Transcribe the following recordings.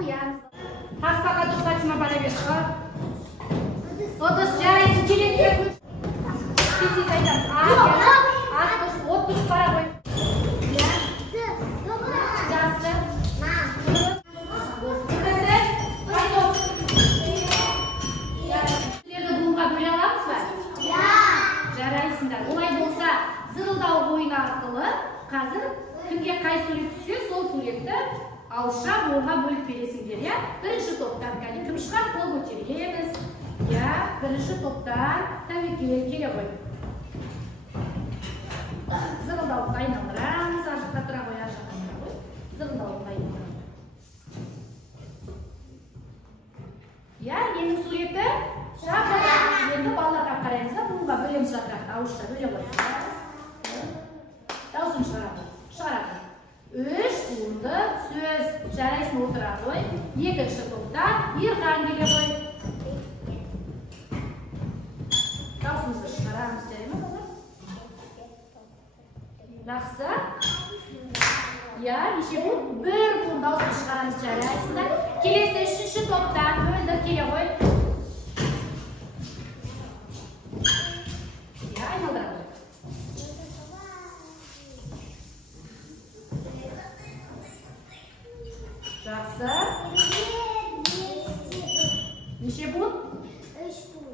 қоямыз. Таспаға дұрыс Фатима бара берші. Отыз жарайсың келесі. Кесіз айтамыз. Дұрыс, отыз бара қой. Жақсы. Сіздерді буынға бөле аламыз ба? Жарайсыңдар. Олай болса, зырылдау ойыны арқылы қазір кімге қай сурет түссе, сол суретті ауызша буынға бөліп бересіңдер, я? Бірінші топтан кім шығар, қол көтергенбіз. Я, бірінші топтан тәуекел келе ғой. Зырылдауды айналдырамыз, аржықта тұра ғой, аржықта тұра ғой. Зырылдауды айналдырамыз. Я, менің суреті шақыра. Енді балаларға қараймыз да, буынға бөлеміз жатырақты, ауызша бөле ғой. Даусын шығарады. Үш буынды сөз. Жарайсын отыра ғой. Екінші топта Ерхан келе ғой. Даусымызды шығарамыз деймін. Жақсы. Я, неше буын? Бір буын даусын шығарамыз, жарайсыңдар. Келесі үшінші топтан бөлді келе ғой. Я, айналдырады. Жақсы. Неше буын?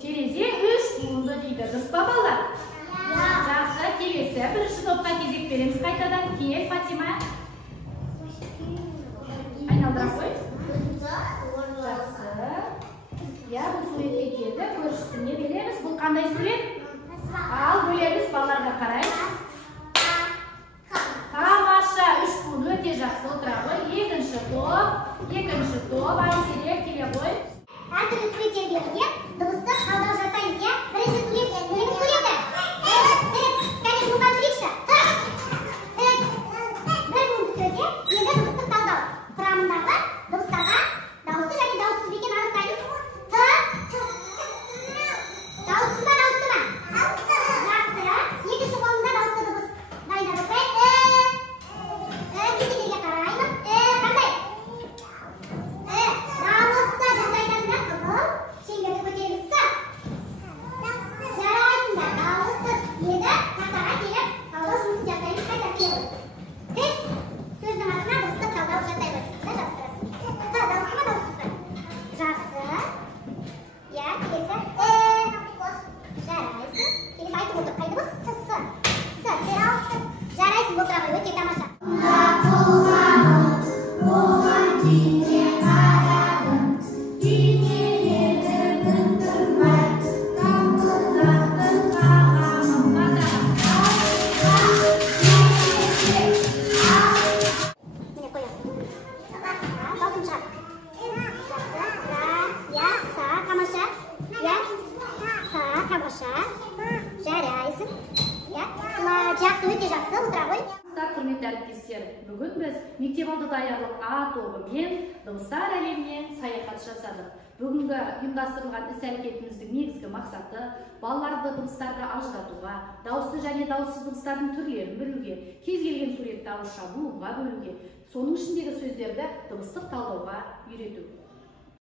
Терезе үш буынды дейді. Дұрыс па балалар? Жақсы. Келесі бірінші топқа кезек береміз. Қайтадан кел, Фатима. Айналдыра қой. Жақсы. Я, бұл суретке келді. Көршісіне береміз. Бұл қандай сурет? Ал бөлеміз, балаларға қараймыз. Тамаша, үш буын өте жақсы отыра ғой. Екінші топ, Айсере келе ғой. Әртүрлі суреттерге берген дыбысты талдау жасаймыз, я? Бірінші сурет, ненің суреті? Кәне бұлған жүрекші. Бір буынды сөзде, енді дыбыстық талдау. Құрамындағы дыбыстарға дауысты және дауыссыз екенін анықтаймыз. Дауысты ма, дауысты ма? Жақсы. Екінші қолымызда дауысты дыбыс дайындадық қой. Кесекерге қараймын. Қандай? Дауысты жасай айтасыңдар, қызыл. Шеңберді көтеріңіз. Жарайсыңдар. Дауыссыз. Енді тақтаға келіп талдау жұмысын жасаймыз. Қайта келіп. Біз сөздің астына дыбыстық талдау жасай ғой. Жабыстырасың. Дауысты ма, дауыссыз ба? Жақсы. Я, келесі. Жарайсың. Келесі айтып отыр. Қай дыбыс? Жарайсың, отыра ғой. Өте тамаша. Жарайсың. Жақсы, өте жақсы, отыра ғой. Құрметті әріптестер, бүгін біз мектепалды даярлық А тобымен дыбыстар әлеміне саяхат жасадық. Бүгінгі ұйымдастырылған іс-әрекетіміздің негізгі мақсаты балаларды дыбыстарды ажыратуға, дауысты және дауыссыз дыбыстардың түрлерін білуге, кез келген суретті ауызша буынға бөлуге, соның ішіндегі сөздерді дыбыстық талдауға үйрету.